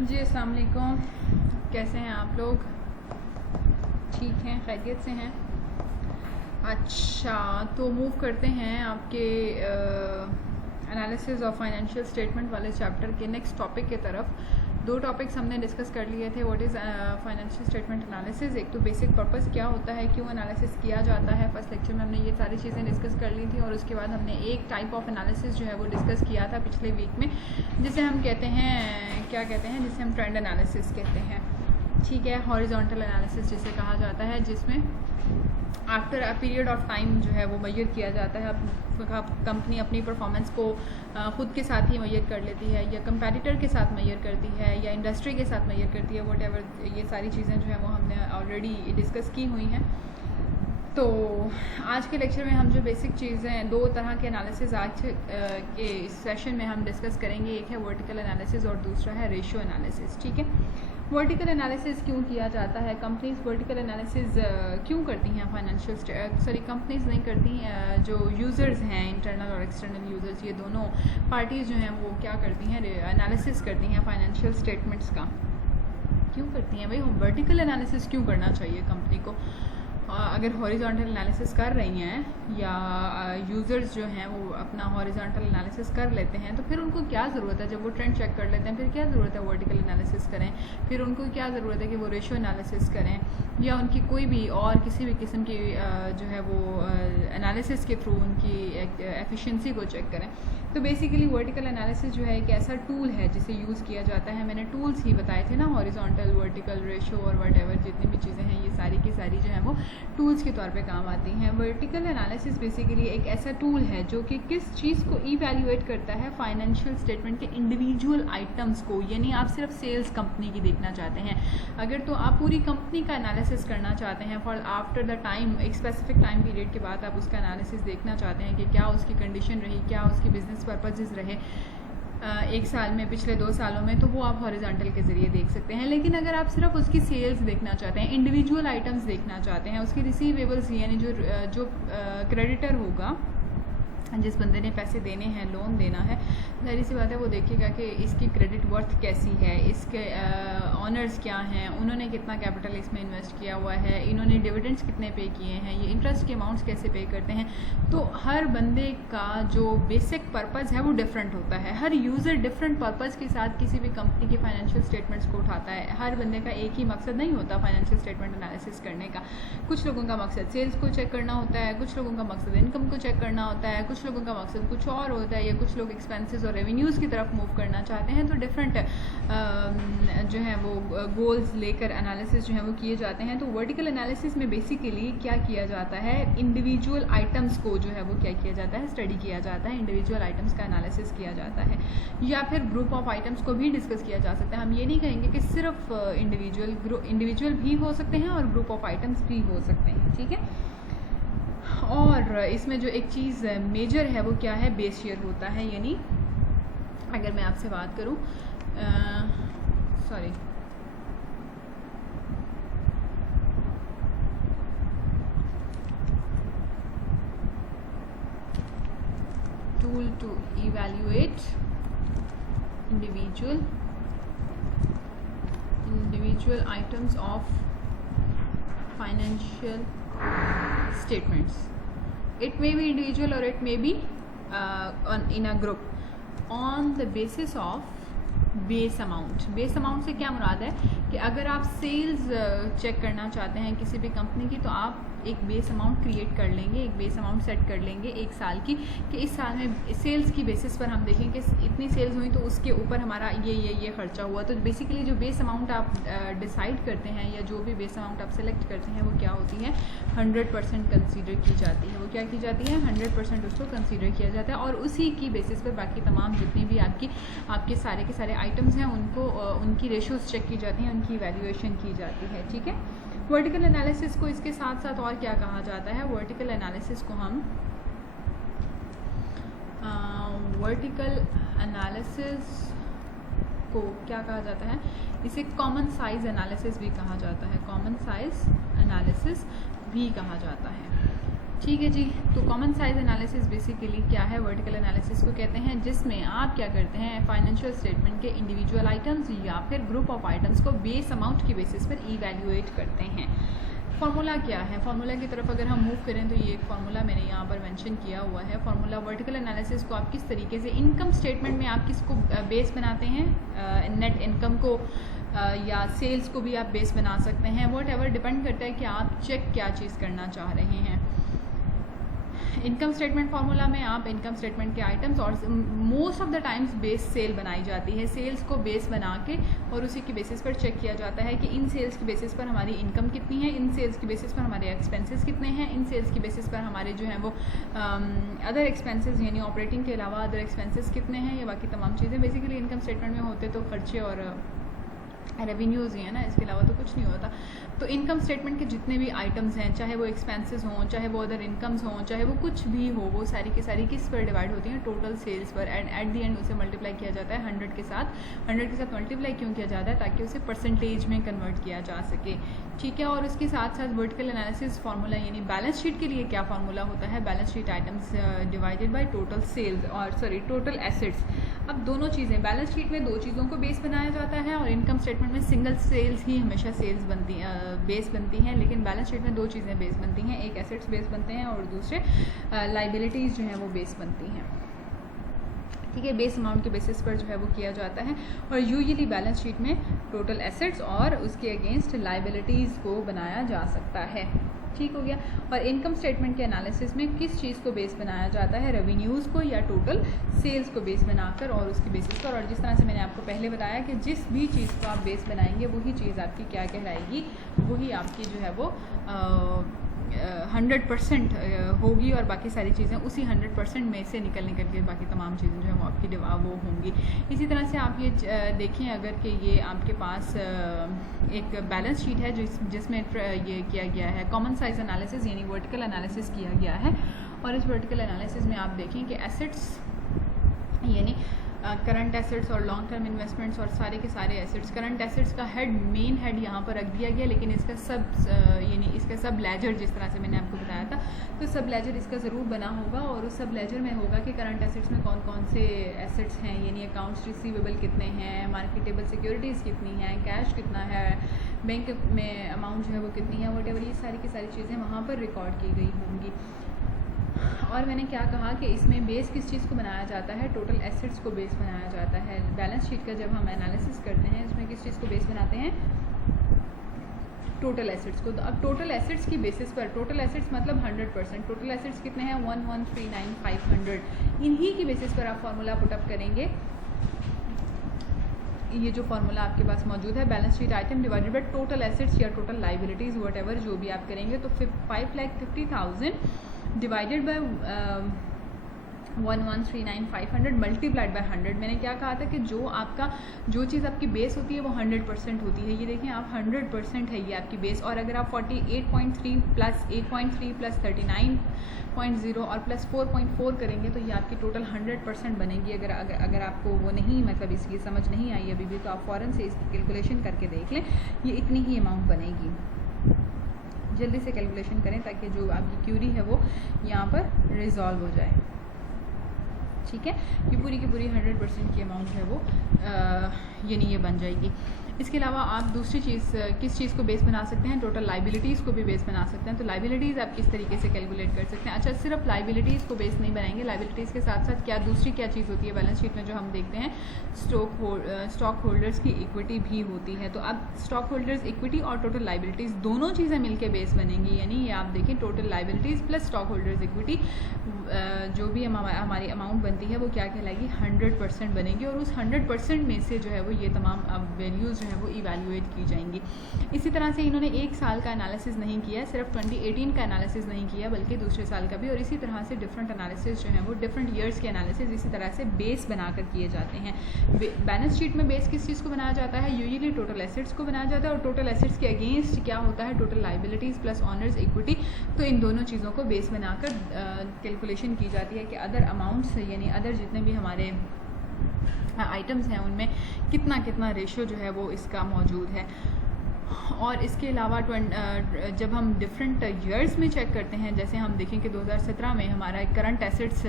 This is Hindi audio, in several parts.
जी अस्सलाम वालेकुम। कैसे हैं आप लोग? ठीक हैं, खैरियत से हैं? अच्छा, तो मूव करते हैं आपके एनालिसिस ऑफ फाइनेंशियल स्टेटमेंट वाले चैप्टर के नेक्स्ट टॉपिक की तरफ। दो टॉपिक्स हमने डिस्कस कर लिए थे। What is financial statement analysis, एक तो बेसिक पर्पस क्या होता है, क्यों एनालिसिस किया जाता है। फर्स्ट लेक्चर में हमने ये सारी चीज़ें डिस्कस कर ली थी और उसके बाद हमने एक टाइप ऑफ एनालिसिस जो है वो डिस्कस किया था पिछले वीक में, जिसे हम कहते हैं, क्या कहते हैं, जिसे हम ट्रेंड एनालिसिस कहते हैं। ठीक है, हॉरिजॉन्टल एनालिसिस जिसे कहा जाता है, जिसमें after a period of time जो है वो मेजर किया जाता है। कंपनी अपनी परफॉर्मेंस को ख़ुद के साथ ही मेजर कर लेती है, या कंपैटिटर के साथ मेजर करती है, या इंडस्ट्री के साथ मेजर करती है। वट एवर, ये सारी चीज़ें जो है वो हमने ऑलरेडी डिस्कस की हुई हैं। तो आज के लेक्चर में हम जो बेसिक चीज़ें, दो तरह के एनालिसिस आज के इस सेशन में हम डिस्कस करेंगे। एक है वर्टिकल एनालिसिस और दूसरा है रेशियो एनालिसिस। ठीक है, वर्टिकल एनालिसिस क्यों किया जाता है, कंपनीज वर्टिकल एनालिसिस क्यों करती हैं, कंपनीज नहीं करती, जो यूज़र्स हैं, इंटरनल और एक्सटर्नल यूज़र्स, ये दोनों पार्टीज़ जो हैं वो क्या करती हैं, एनालिसिस करती हैं फाइनेंशियल स्टेटमेंट्स का। क्यों करती हैं भाई? वर्टिकल एनालिसिस क्यों करना चाहिए कंपनी को? अगर हॉरिजॉन्टल एनालिसिस कर रही हैं या यूज़र्स जो हैं वो अपना हॉरिजॉन्टल एनालिसिस कर लेते हैं, तो फिर उनको क्या ज़रूरत है, जब वो ट्रेंड चेक कर लेते हैं, फिर क्या ज़रूरत है वर्टिकल एनालिसिस करें? फिर उनको क्या ज़रूरत है कि वो रेशियो एनालिसिस करें, या उनकी कोई भी और किसी भी किस्म की जो है वो एनालिसिस के थ्रू उनकी एफिशिएंसी को चेक करें। तो बेसिकली वर्टिकल एनालिसिस जो है एक ऐसा टूल है जिसे यूज़ किया जाता है। मैंने टूल्स ही बताए थे ना, हॉरिजॉन्टल, वर्टिकल, रेशियो और वट जितनी भी चीज़ें हैं, ये सारी की सारी जो है वो टूल्स के तौर पे काम आती हैं। वर्टिकल एनालिसिस बेसिकली एक ऐसा टूल है जो कि किस चीज़ को इवैल्यूएट करता है, फाइनेंशियल स्टेटमेंट के इंडिविजुअल आइटम्स को। यानी आप सिर्फ सेल्स कंपनी की देखना चाहते हैं, अगर तो आप पूरी कंपनी का एनालिसिस करना चाहते हैं फॉर आफ्टर द टाइम, एक स्पेसिफिक टाइम पीरियड के बाद आप उसका एनालिसिस देखना चाहते हैं कि क्या उसकी कंडीशन रही, क्या उसकी बिजनेस पर्पसेस रहे एक साल में, पिछले 2 सालों में, तो वो आप हॉरिजॉन्टल के ज़रिए देख सकते हैं। लेकिन अगर आप सिर्फ उसकी सेल्स देखना चाहते हैं, इंडिविजुअल आइटम्स देखना चाहते हैं, उसकी रिसीवेबल्स, यानी जो क्रेडिटर होगा, जिस बंदे ने पैसे देने हैं, लोन देना है, जाहिर सी बात है वो देखेगा कि इसकी क्रेडिट वर्थ कैसी है, इसके ऑनर्स क्या हैं, उन्होंने कितना कैपिटल इसमें इन्वेस्ट किया हुआ है, इन्होंने डिविडेंड्स कितने पे किए हैं, ये इंटरेस्ट के अमाउंट्स कैसे पे करते हैं। तो हर बंदे का जो बेसिक पर्पज़ है वो डिफरेंट होता है। हर यूज़र डिफरेंट पर्पज़ के साथ किसी भी कंपनी के फाइनेंशियल स्टेटमेंट्स को उठाता है। हर बंदे का एक ही मकसद नहीं होता फाइनेंशियल स्टेटमेंट एनालिसिस करने का। कुछ लोगों का मकसद सेल्स को चेक करना होता है, कुछ लोगों का मकसद इनकम को चेक करना होता है, कुछ लोगों का मकसद कुछ और होता है, या कुछ लोग एक्सपेंसेस और रेवेन्यूज़ की तरफ मूव करना चाहते हैं। तो डिफरेंट जो है वो गोल्स लेकर एनालिसिस जो है वो किए जाते हैं। तो वर्टिकल एनालिसिस में बेसिकली क्या किया जाता है, इंडिविजुअल आइटम्स को जो है वो क्या किया जाता है, स्टडी किया जाता है, इंडिविजुअल आइटम्स का एनालिसिस किया जाता है, या फिर ग्रुप ऑफ आइटम्स को भी डिस्कस किया जा सकता है। हम ये नहीं कहेंगे कि सिर्फ इंडिविजुअल भी हो सकते हैं और ग्रुप ऑफ आइटम्स भी हो सकते हैं। ठीक है, और इसमें जो एक चीज़ मेजर है वो क्या है, बेस ईयर होता है। यानी अगर मैं आपसे बात करूं, sorry, tool to evaluate individual items of financial statements. It may be individual or it may be in a group on the basis of base amount. Base amount से क्या मुराद है कि अगर आप सेल्स चेक करना चाहते हैं किसी भी कंपनी की, तो आप एक बेस अमाउंट क्रिएट कर लेंगे, एक बेस अमाउंट सेट कर लेंगे एक साल की, कि इस साल में सेल्स की बेसिस पर हम देखें कि इतनी सेल्स हुई तो उसके ऊपर हमारा ये खर्चा हुआ। तो बेसिकली जो बेस अमाउंट आप डिसाइड करते हैं, या जो भी बेस अमाउंट आप सेलेक्ट करते हैं, वो क्या होती है, 100% कंसीडर की जाती है। वो क्या की जाती है, 100% उसको कंसीडर किया जाता है, और उसी की बेसिस पर बाकी तमाम जितनी भी आपके सारे के सारे आइटम्स हैं उनको उनकी रेशोज़ चेक की जाती हैं, उनकी वैल्यूएशन की जाती है। ठीक है, वर्टिकल एनालिसिस को इसके साथ साथ और क्या कहा जाता है, वर्टिकल एनालिसिस को हम वर्टिकल एनालिसिस को क्या कहा जाता है, इसे कॉमन साइज एनालिसिस भी कहा जाता है, कॉमन साइज एनालिसिस भी कहा जाता है। ठीक है जी। तो कॉमन साइज एनालिसिस बेसिकली क्या है, वर्टिकल एनालिसिस को कहते हैं, जिसमें आप क्या करते हैं फाइनेंशियल स्टेटमेंट के इंडिविजुअल आइटम्स या फिर ग्रुप ऑफ आइटम्स को बेस अमाउंट की बेसिस पर इवैल्यूएट करते हैं। फार्मूला क्या है, फार्मूला की तरफ अगर हम मूव करें तो ये एक फार्मूला मैंने यहाँ पर मेंशन किया हुआ है। फार्मूला वर्टिकल एनालिसिस को आप किस तरीके से इनकम स्टेटमेंट में आप किसको बेस बनाते हैं, नेट इनकम को या सेल्स को भी आप बेस बना सकते हैं, वॉट एवर, डिपेंड करता है कि आप चेक क्या चीज़ करना चाह रहे हैं। इनकम स्टेटमेंट फार्मूला में आप इनकम स्टेटमेंट के आइटम्स और most of the times base sale बनाई जाती है, सेल्स को बेस बना के और उसी की बेसिस पर चेक किया जाता है कि इन सेल्स की बेसिस पर हमारी इनकम कितनी है, इन सेल्स की बेसिस पर हमारे एक्सपेंसेस कितने हैं, इन सेल्स की बेसिस पर हमारे जो हैं वो अदर एक्सपेंसेस यानी ऑपरेटिंग के अलावा अदर एक्सपेंसेस कितने हैं, या बाकी तमाम चीज़ें बेसिकली इनकम स्टेटमेंट में होते तो खर्चे और रेवेन्यूज़ ही है ना, इसके अलावा तो कुछ नहीं होता। तो इनकम स्टेटमेंट के जितने भी आइटम्स हैं, चाहे वो एक्सपेंसेस हों, चाहे वो अदर इनकम्स हों, चाहे वो कुछ भी हो, वो सारी की सारी किस पर डिवाइड होती हैं, टोटल सेल्स पर, एंड एट दी एंड उसे मल्टीप्लाई किया जाता है 100 के साथ मल्टीप्लाई क्यों किया जाता है, ताकि उसे परसेंटेज में कन्वर्ट किया जा सके। ठीक है। और उसके साथ साथ वर्टिकल एनालिसिस फार्मूला यानी बैलेंस शीट के लिए क्या फार्मूला होता है, balance sheet items divided by total sales और टोटल एसेट्स। अब दोनों चीज़ें, बैलेंस शीट में दो चीज़ों को बेस बनाया जाता है और इनकम स्टेटमेंट में सिंगल सेल्स ही हमेशा सेल्स बेस बनती हैं, लेकिन बैलेंस शीट में दो चीज़ें बेस बनती हैं, एक एसेट्स बेस बनते हैं और दूसरे लाइबिलिटीज़ जो हैं वो बेस बनती हैं। ठीक है, बेस अमाउंट के बेसिस पर जो है वो किया जाता है और यूजुअली बैलेंस शीट में टोटल एसेट्स और उसके अगेंस्ट लाइबिलिटीज़ को बनाया जा सकता है। ठीक हो गया। और इनकम स्टेटमेंट के एनालिसिस में किस चीज़ को बेस बनाया जाता है, रेवेन्यूज़ को या टोटल सेल्स को बेस बनाकर और उसकी बेसिस पर। और जिस तरह से मैंने आपको पहले बताया कि जिस भी चीज़ को आप बेस बनाएंगे वही चीज़ आपकी क्या कहलाएगी, वही आपकी जो है वो 100% होगी और बाकी सारी चीज़ें उसी 100% में से निकल के बाकी तमाम चीज़ें जो है वो आपकी वो होंगी। इसी तरह से आप ये देखें अगर कि ये आपके पास एक बैलेंस शीट है जिसमें ये किया गया है कॉमन साइज एनालिसिस यानी वर्टिकल एनालिसिस किया गया है। और इस वर्टिकल एनालिसिस में आप देखें कि एसेट्स यानी करंट एसेट्स और लॉन्ग टर्म इन्वेस्टमेंट्स और सारे के सारे एसेट्स, करंट एसेट्स का मेन हेड यहाँ पर रख दिया गया, लेकिन इसका सब लेजर जिस तरह से मैंने आपको बताया था, तो सब लेजर इसका ज़रूर बना होगा और उस सब लेजर में होगा कि करंट एसेट्स में कौन कौन से एसेट्स हैं, यानी अकाउंट्स रिसीवेबल कितने हैं, मार्केटेबल सिक्योरिटीज़ कितनी हैं, कैश कितना है, बैंक में अमाउंट जो है वो कितनी है, वटेवर, ये सारी की सारी चीज़ें वहाँ पर रिकॉर्ड की गई होंगी। और मैंने क्या कहा कि इसमें बेस किस चीज़ को बनाया जाता है, टोटल एसेट्स को बेस बनाया जाता है। बैलेंस शीट का जब हम एनालिसिस करते हैं इसमें किस चीज़ को बेस बनाते हैं, टोटल एसेट्स को। तो अब टोटल एसेट्स की बेसिस पर, टोटल एसेट्स मतलब 100%, टोटल एसेट्स कितने हैं 1,139,500, इन्हीं की बेसिस पर आप फार्मूला पुटअप करेंगे। ये जो फार्मूला आपके पास मौजूद है, balance sheet item divided by total assets या टोटल लाइबिलिटीज़ वटेवर जो भी आप करेंगे, तो 5,50,000 डिवाइडेड बाय 1,139,500 मल्टीप्लाइड बाय 100। मैंने क्या कहा था कि जो चीज़ आपकी बेस होती है वो 100% होती है। ये देखें आप 100% है ये आपकी बेस। और अगर आप 48.3 प्लस 8.3 प्लस 39.0 और प्लस 4.4 करेंगे तो ये आपकी टोटल 100% बनेगी। अगर आपको वो नहीं मतलब इसकी समझ नहीं आई अभी भी, तो आप फ़ौरन से इसकी कैलकुलेशन करके देख लें, ये इतनी ही अमाउंट बनेगी। जल्दी से कैलकुलेशन करें ताकि जो आपकी क्यूरी है वो यहाँ पर रिजॉल्व हो जाए। ठीक है, ये पूरी की पूरी 100% की अमाउंट है वो यानी ये बन जाएगी। इसके अलावा आप दूसरी चीज़ किस चीज़ को बेस बना सकते हैं, टोटल लाइबिलिटीज़ को भी बेस बना सकते हैं। तो लाइबिलिटीज़ आप किस तरीके से कैलकुलेट कर सकते हैं। अच्छा, सिर्फ लाइबिलिटीज़ को बेस नहीं बनाएंगे, लाइबिलिटीज़ के साथ साथ दूसरी क्या चीज़ होती है बैलेंस शीट में जो हम देखते हैं, स्टॉक होल्डर्स की इक्विटी भी होती है। तो अब स्टॉक होल्डर्स इक्विटी और टोटल लाइबिलिटीज़ दोनों चीज़ें मिलकर बेस बनेंगी, यानी ये आप देखें total liabilities plus stock holders equity जो भी हमारी अमाउंट बनती है वो क्या कहलाएगी, 100% बनेगी। और उस 100% में से जो है वो ये तमाम वैल्यूज़ जो है वो इवैल्यूएट की जाएंगी। इसी तरह से इन्होंने एक साल का एनालिसिस नहीं किया, सिर्फ 2018 का एनालिसिस नहीं किया बल्कि दूसरे साल का भी। और इसी तरह से डिफरेंट एनालिसिस जो है वो डिफरेंट ईयर्स के एनालिसिस इसी तरह से बेस बनाकर किए जाते हैं। बैलेंस शीट में बेस किस चीज़ को बनाया जाता है, यूजुअली टोटल एसेट्स को बनाया जाता है। और टोटल एसेट्स के अगेंस्ट क्या होता है, total liabilities plus honours equity. तो इन दोनों चीज़ों को बेस बनाकर कैलकुलेशन की जाती है कि अदर अमाउंट्स यानी अदर जितने भी हमारे आइटम्स हैं उनमें कितना कितना रेशियो जो है वो इसका मौजूद है। और इसके अलावा जब हम डिफरेंट ईयर्स में चेक करते हैं, जैसे हम देखें कि 2017 में हमारा करंट एसेट्स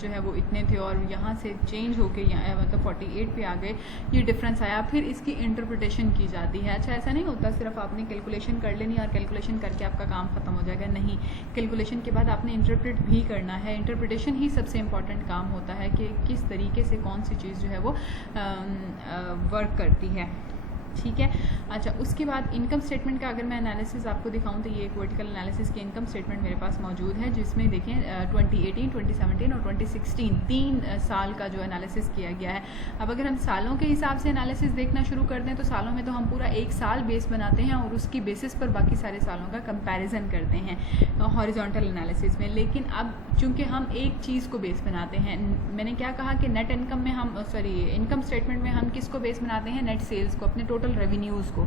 जो है वो इतने थे और यहाँ से चेंज होके यहाँ मतलब 48 पे आ गए, ये डिफरेंस आया, फिर इसकी इंटरप्रिटेशन की जाती है। अच्छा, ऐसा नहीं होता सिर्फ आपने कैलकुलेशन कर लेनी और कैलकुलेशन करके आपका काम ख़त्म हो जाएगा, नहीं, कैलकुलेशन के बाद आपने इंटरप्रेट भी करना है। इंटरप्रिटेशन ही सबसे इम्पॉर्टेंट काम होता है कि किस तरीके से कौन सी चीज़ जो है वो वर्क करती है, ठीक है। अच्छा, उसके बाद इनकम स्टेटमेंट का अगर मैं एनालिसिस आपको दिखाऊं तो ये एक वर्टिकल एनालिसिस की इनकम स्टेटमेंट मेरे पास मौजूद है, जिसमें देखें 2018, 2017 और 2016 3 साल का जो एनालिसिस किया गया है। अब अगर हम सालों के हिसाब से एनालिसिस देखना शुरू कर दें तो सालों में तो हम पूरा एक साल बेस बनाते हैं और उसकी बेसिस पर बाकी सारे सालों का कंपैरिजन करते हैं हॉरिजॉन्टल एनालिसिस में। लेकिन अब चूँकि हम एक चीज़ को बेस बनाते हैं, मैंने क्या कहा कि नेट इनकम में हम इनकम स्टेटमेंट में हम किसको बेस बनाते हैं, नेट सेल्स को, अपने टोटल रेवेन्यूज़ को,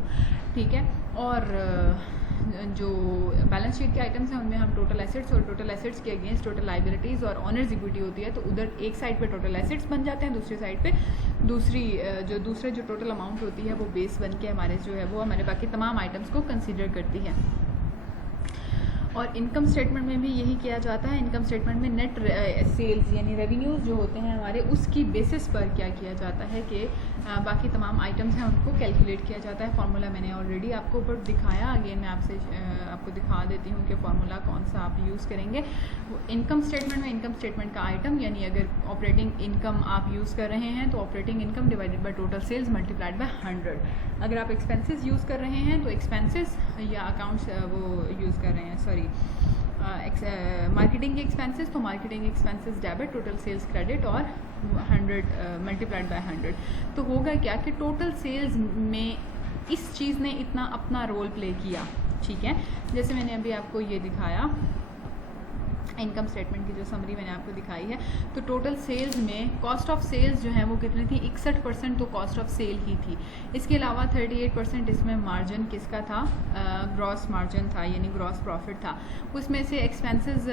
ठीक है। और जो बैलेंस शीट के आइटम्स हैं उनमें हम टोटल एसेट्स और टोटल एसेट्स के अगेंस्ट टोटल लाइबिलिटीज़ और ऑनर्स इक्विटी होती है, तो उधर एक साइड पे टोटल एसेट्स बन जाते हैं, दूसरी साइड पे दूसरे जो टोटल अमाउंट होती है वो बेस बन के हमारे जो है वो हमारे बाकी तमाम आइटम्स को कंसिडर करती है। और इनकम स्टेटमेंट में भी यही किया जाता है। इनकम स्टेटमेंट में नेट सेल्स यानी रेवेन्यूज़ जो होते हैं हमारे, उसकी बेसिस पर क्या किया जाता है कि बाकी तमाम आइटम्स हैं उनको कैलकुलेट किया जाता है। फार्मूला मैंने ऑलरेडी आपको ऊपर दिखाया, अगेन मैं आपको दिखा देती हूँ कि फार्मूला कौन सा आप यूज़ करेंगे। इनकम स्टेटमेंट में इनकम स्टेटमेंट का आइटम यानी अगर ऑपरेटिंग इनकम आप यूज़ कर रहे हैं तो operating income divided by total sales multiplied by 100। अगर आप एक्सपेंसेस यूज़ कर रहे हैं तो एक्सपेंसेस या अकाउंट्स वो यूज़ कर रहे हैं, मार्केटिंग के एक्सपेंसेस तो marketing expenses debit, total sales credit और 100 मल्टीप्लाइड बाय 100। तो होगा क्या कि टोटल सेल्स में इस चीज़ ने इतना अपना रोल प्ले किया, ठीक है। जैसे मैंने अभी आपको ये दिखाया इनकम स्टेटमेंट की जो समरी मैंने आपको दिखाई है, तो टोटल सेल्स में कॉस्ट ऑफ सेल्स जो है वो कितनी थी, 61% तो कॉस्ट ऑफ सेल ही थी। इसके अलावा 38% इसमें मार्जिन किसका था, ग्रॉस मार्जिन था यानी ग्रॉस प्रॉफिट था। उसमें से एक्सपेंसेस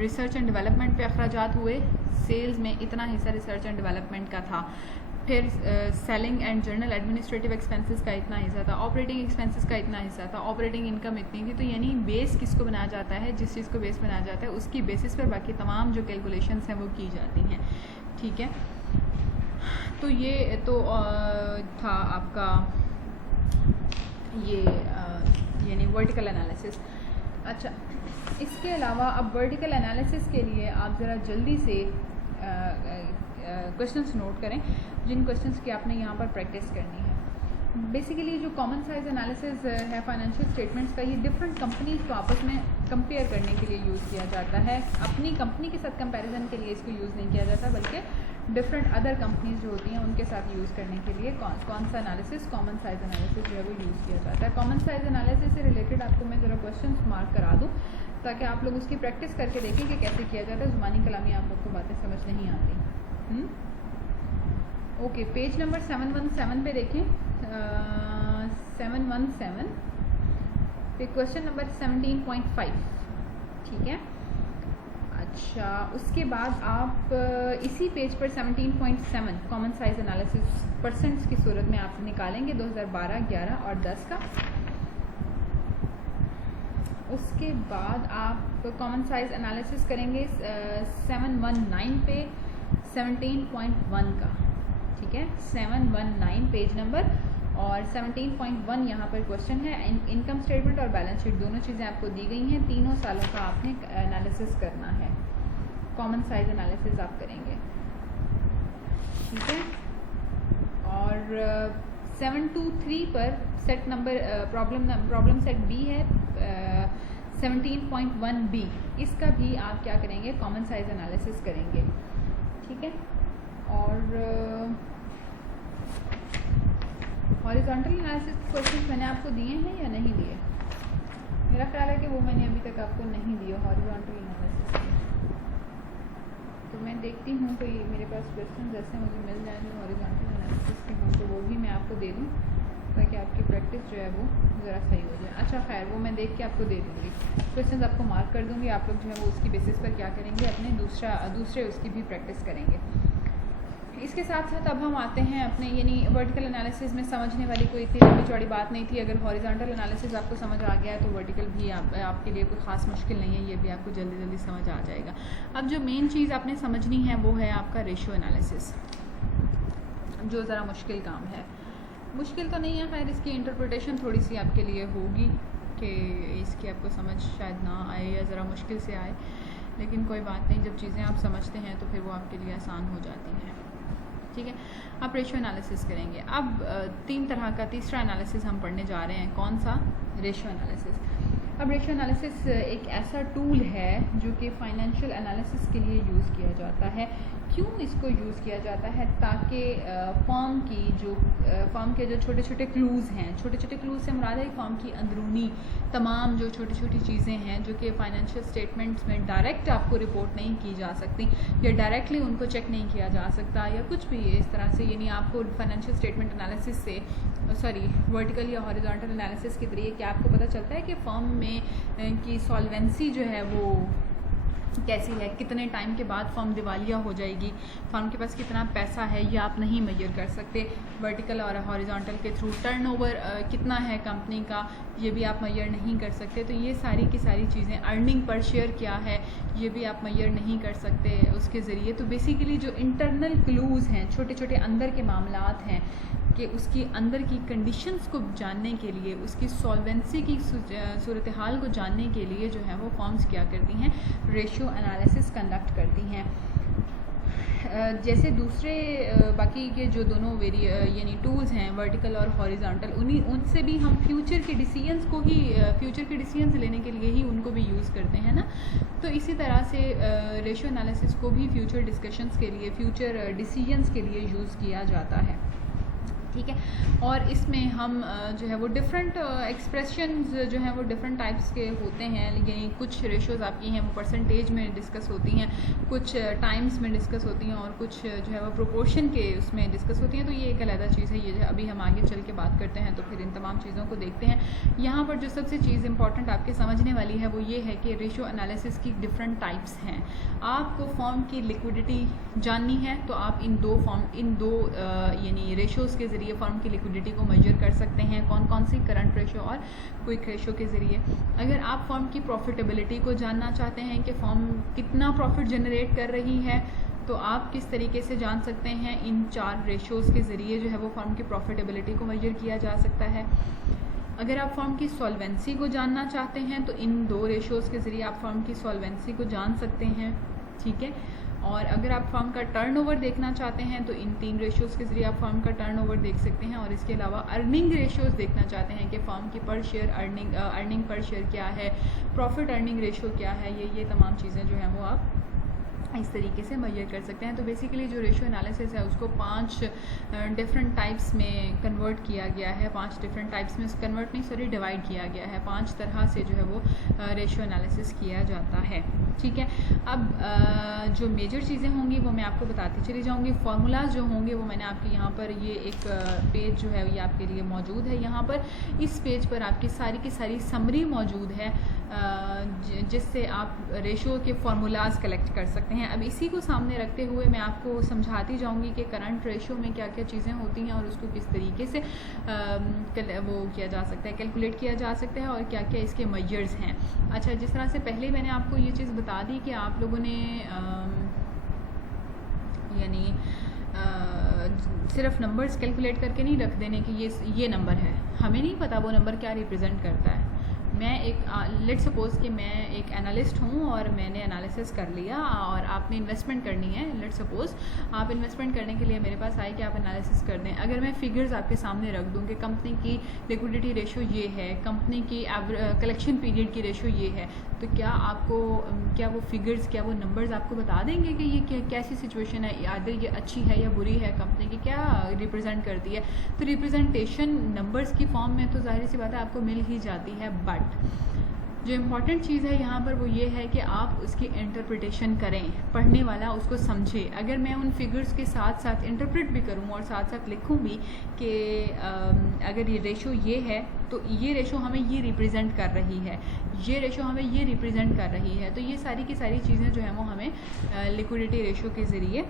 रिसर्च एंड डेवलपमेंट पे अखराजात हुए, सेल्स में इतना हिस्सा रिसर्च एंड डेवलपमेंट का था। फिर selling and general administrative expenses का इतना हिस्सा था, ऑपरेटिंग एक्सपेंसेस का इतना हिस्सा था, ऑपरेटिंग इनकम इतनी थी। तो यानी बेस किसको बनाया जाता है, जिस चीज़ को बेस बनाया जाता है उसकी बेसिस पर बाकी तमाम जो कैलकुलेशंस हैं वो की जाती हैं, ठीक है। तो ये तो था आपका ये यानी वर्टिकल एनालिसिस। अच्छा, इसके अलावा अब वर्टिकल एनालिसिस के लिए आप ज़रा जल्दी से क्वेश्चंस नोट करें, जिन क्वेश्चंस की आपने यहाँ पर प्रैक्टिस करनी है। बेसिकली जो कॉमन साइज एनालिसिस है फाइनेंशियल स्टेटमेंट्स का, ये डिफरेंट कंपनीज को आपस में कंपेयर करने के लिए यूज़ किया जाता है। अपनी कंपनी के साथ कंपैरिजन के लिए इसको यूज़ नहीं किया जाता, बल्कि डिफरेंट अदर कंपनीज जो होती हैं उनके साथ यूज़ करने के लिए कौन सा एनालिसिस, कॉमन साइज एनालिसिस जो है वो यूज़ किया जाता है। कॉमन साइज एनालिसिस से रिलेटेड आपको मैं ज़रा क्वेश्चन मार्क करा दूँ ताकि आप लोग उसकी प्रैक्टिस करके देखें कि कैसे किया जाता है। ज़ुबानी कलामी आप लोग को बातें समझ नहीं आती। ओके, पेज नंबर 717 पे देखें, 717 पे क्वेश्चन नंबर 17.5, ठीक है। अच्छा, उसके बाद आप इसी पेज पर 17.7 कॉमन साइज एनालिसिस परसेंट्स की सूरत में आप निकालेंगे 2012, 11 और 10 का। उसके बाद आप कॉमन साइज एनालिसिस करेंगे 719 पे 17.1 का, ठीक है, 719 पेज नंबर और 17.1 यहाँ पर क्वेश्चन है। इनकम स्टेटमेंट और बैलेंस शीट दोनों चीज़ें आपको दी गई हैं, तीनों सालों का आपने एनालिसिस करना है, कॉमन साइज एनालिसिस आप करेंगे, ठीक है। और 723 पर set number problem set B है 17.1 बी, इसका भी आप क्या करेंगे, कॉमन साइज एनालिसिस करेंगे, ठीक है। और हॉरिजॉन्टल एनालिसिस क्वेश्चंस मैंने आपको दिए हैं या नहीं दिए? मेरा ख्याल है कि वो मैंने अभी तक आपको नहीं दिए हॉरिजॉन्टल एनालिसिस। तो मैं देखती हूँ कोई मेरे पास क्वेश्चन जैसे मुझे मिल जाए जो हॉरिजॉन्टल एनालिसिस के हों तो वो भी मैं आपको दे दूँ ताकि आपकी प्रैक्टिस जो है वो ज़रा सही हो जाए। अच्छा खैर, वो मैं देख के आपको दे दूँगी, क्वेश्चन आपको मार्क कर दूँगी, आप लोग जो है वो उसकी बेसिस पर क्या करेंगे, अपने दूसरे उसकी भी प्रैक्टिस करेंगे। इसके साथ साथ अब हम आते हैं अपने यानी वर्टिकल एनालिसिस में समझने वाली कोई इतनी लंबी चौड़ी बात नहीं थी। अगर हॉरिजॉन्टल एनालिसिस आपको समझ आ गया है तो वर्टिकल भी आपके लिए कोई ख़ास मुश्किल नहीं है, ये भी आपको जल्दी जल्दी समझ आ जाएगा। अब जो मेन चीज़ आपने समझनी है वो है आपका रेशियो एनालिसिस, जो ज़रा मुश्किल काम है। मुश्किल तो नहीं है, खैर इसकी इंटरप्रिटेशन थोड़ी सी आपके लिए होगी कि इसकी आपको समझ शायद ना आए या ज़रा मुश्किल से आए, लेकिन कोई बात नहीं, जब चीज़ें आप समझते हैं तो फिर वो आपके लिए आसान हो जाती हैं। ठीक है, आप रेशियो एनालिसिस करेंगे। अब तीन तरह का तीसरा एनालिसिस हम पढ़ने जा रहे हैं। कौन सा? Ratio analysis. अब रेशियो एनालिसिस एक ऐसा टूल है जो कि फाइनेंशियल एनालिसिस के लिए यूज़ किया जाता है। क्यों इसको यूज़ किया जाता है? ताकि फर्म के जो छोटे छोटे क्लूज़ हैं, छोटे छोटे क्लूज़ से मुराद है फर्म की अंदरूनी तमाम जो छोटी छोटी चीज़ें हैं जो कि फाइनेंशियल स्टेटमेंट्स में डायरेक्ट आपको रिपोर्ट नहीं की जा सकती या डायरेक्टली उनको चेक नहीं किया जा सकता या कुछ भी इस तरह से, यानी आपको फाइनेंशियल स्टेटमेंट एनालिसिस से वर्टिकल या हॉरिजॉन्टल एनालिसिस के जरिए क्या आपको पता चलता है कि फर्म में की सॉल्वेंसी जो है वो कैसी है, कितने टाइम के बाद फर्म दिवालिया हो जाएगी, फर्म के पास कितना पैसा है, ये आप नहीं मेजर कर सकते वर्टिकल और हॉरिजॉन्टल के थ्रू। टर्नओवर कितना है कंपनी का, ये भी आप मेजर नहीं कर सकते। तो ये सारी की सारी चीज़ें, अर्निंग पर शेयर क्या है, ये भी आप मेजर नहीं कर सकते उसके ज़रिए। तो बेसिकली जो इंटरनल क्लूज़ हैं, छोटे छोटे अंदर के मामलात हैं कि उसकी अंदर की कंडीशंस को जानने के लिए, उसकी सॉल्वेंसी की सूरत हाल को जानने के लिए जो है वो फर्म्स क्या करती हैं, रेशियो एनालिसिस कंडक्ट करती हैं। जैसे दूसरे बाकी के जो दोनों यानी टूल्स हैं वर्टिकल और हॉरिजॉन्टल, उनसे भी हम फ्यूचर के डिसीजंस लेने के लिए ही उनको भी यूज़ करते हैं ना। तो इसी तरह से रेशियो एनालिसिस को भी फ्यूचर डिस्कशंस के लिए, फ्यूचर डिसीजंस के लिए यूज़ किया जाता है। ठीक है, और इसमें हम जो है वो डिफरेंट एक्सप्रेशंस जो हैं वो डिफरेंट टाइप्स के होते हैं। यानी कुछ रेशियोज़ आपकी हैं वो परसेंटेज में डिस्कस होती हैं, कुछ टाइम्स में डिस्कस होती हैं और कुछ जो है वो प्रोपोर्शन के उसमें डिस्कस होती हैं। तो ये एक अलग चीज़ है, ये अभी हम आगे चल के बात करते हैं तो फिर इन तमाम चीज़ों को देखते हैं। यहाँ पर जो सबसे चीज़ इंपॉर्टेंट आपके समझने वाली है वो ये है कि रेशियो एनालिसिस की डिफरेंट टाइप्स हैं। आपको फर्म की लिक्विडिटी जाननी है तो आप इन दो यानी रेशियोज़ के ज़रिए फर्म की लिक्विडिटी को मेजर कर सकते हैं। कौन कौन सी? करंट रेशियो और क्विक रेशियो के ज़रिए। अगर आप फर्म की प्रॉफिटेबिलिटी को जानना चाहते हैं कि फर्म कितना प्रॉफिट जनरेट कर रही है, तो आप किस तरीके से जान सकते हैं? इन 4 रेशियोज़ के ज़रिए जो है वो फर्म की प्रॉफिटेबिलिटी को मेजर किया जा सकता है। अगर आप फर्म की सॉल्वेंसी को जानना चाहते हैं तो इन 2 रेशियोज़ के ज़रिए आप फर्म की सॉल्वेंसी को जान सकते हैं। ठीक है, और अगर आप फर्म का टर्नओवर देखना चाहते हैं तो इन 3 रेशियोज़ के ज़रिए आप फर्म का टर्नओवर देख सकते हैं। और इसके अलावा अर्निंग रेशियोज़ देखना चाहते हैं कि फर्म की पर शेयर अर्निंग पर शेयर क्या है, प्रॉफिट अर्निंग रेशियो क्या है, ये तमाम चीज़ें जो हैं वो आप इस तरीके से मेजर कर सकते हैं। तो बेसिकली जो रेशियो एनालिसिस है उसको 5 डिफरेंट टाइप्स में कन्वर्ट किया गया है, 5 डिफरेंट टाइप्स में डिवाइड किया गया है। 5 तरह से जो है वो रेशियो एनालिसिस किया जाता है। ठीक है, अब जो मेजर चीज़ें होंगी वो मैं आपको बताती चली जाऊँगी। फार्मूलाज जो होंगे वो मैंने आपके यहाँ पर ये एक पेज जो है ये आपके लिए मौजूद है। यहाँ पर इस पेज पर आपकी सारी की सारी समरी मौजूद है जिससे आप रेशियो के फार्मूलाज कलेक्ट कर सकते हैं। अब इसी को सामने रखते हुए मैं आपको समझाती जाऊंगी कि करंट रेशियो में क्या क्या चीज़ें होती हैं और उसको किस तरीके से वो किया जा सकता है, कैलकुलेट किया जा सकता है और क्या क्या इसके मेजर्स हैं। अच्छा, जिस तरह से पहले मैंने आपको ये चीज़ बता दी कि आप लोगों ने यानी सिर्फ नंबर्स कैलकुलेट करके नहीं रख देने कि ये नंबर है, हमें नहीं पता वो नंबर क्या रिप्रेजेंट करता है। मैं लेट सपोज़ कि मैं एक एनालिस्ट हूँ और मैंने एनालिसिस कर लिया और आपने इन्वेस्टमेंट करनी है। लेट सपोज़ आप इन्वेस्टमेंट करने के लिए मेरे पास आए कि आप एनालिसिस कर दें। अगर मैं फिगर्स आपके सामने रख दूँ कि कंपनी की लिक्विडिटी रेशियो ये है, कंपनी की कलेक्शन पीरियड की रेशियो ये है, तो क्या वो फिगर्स, क्या वो नंबर्स आपको बता देंगे कि ये कैसी सिचुएशन है, आदर ये अच्छी है या बुरी है, कंपनी की क्या रिप्रेजेंट करती है। तो रिप्रेजेंटेशन नंबर्स की फॉर्म में तो जाहिर सी बात है आपको मिल ही जाती है, बट जो इम्पॉर्टेंट चीज़ है यहाँ पर वो ये है कि आप उसकी इंटरप्रिटेशन करें, पढ़ने वाला उसको समझे। अगर मैं उन फिगर्स के साथ साथ इंटरप्रेट भी करूँ और साथ साथ लिखूँ भी कि अगर ये रेशो ये है तो ये रेशो हमें ये रिप्रेजेंट कर रही है, ये रेशो हमें ये रिप्रेजेंट कर रही है, तो ये सारी की सारी चीज़ें जो है वो हमें लिक्विडिटी रेशो के ज़रिए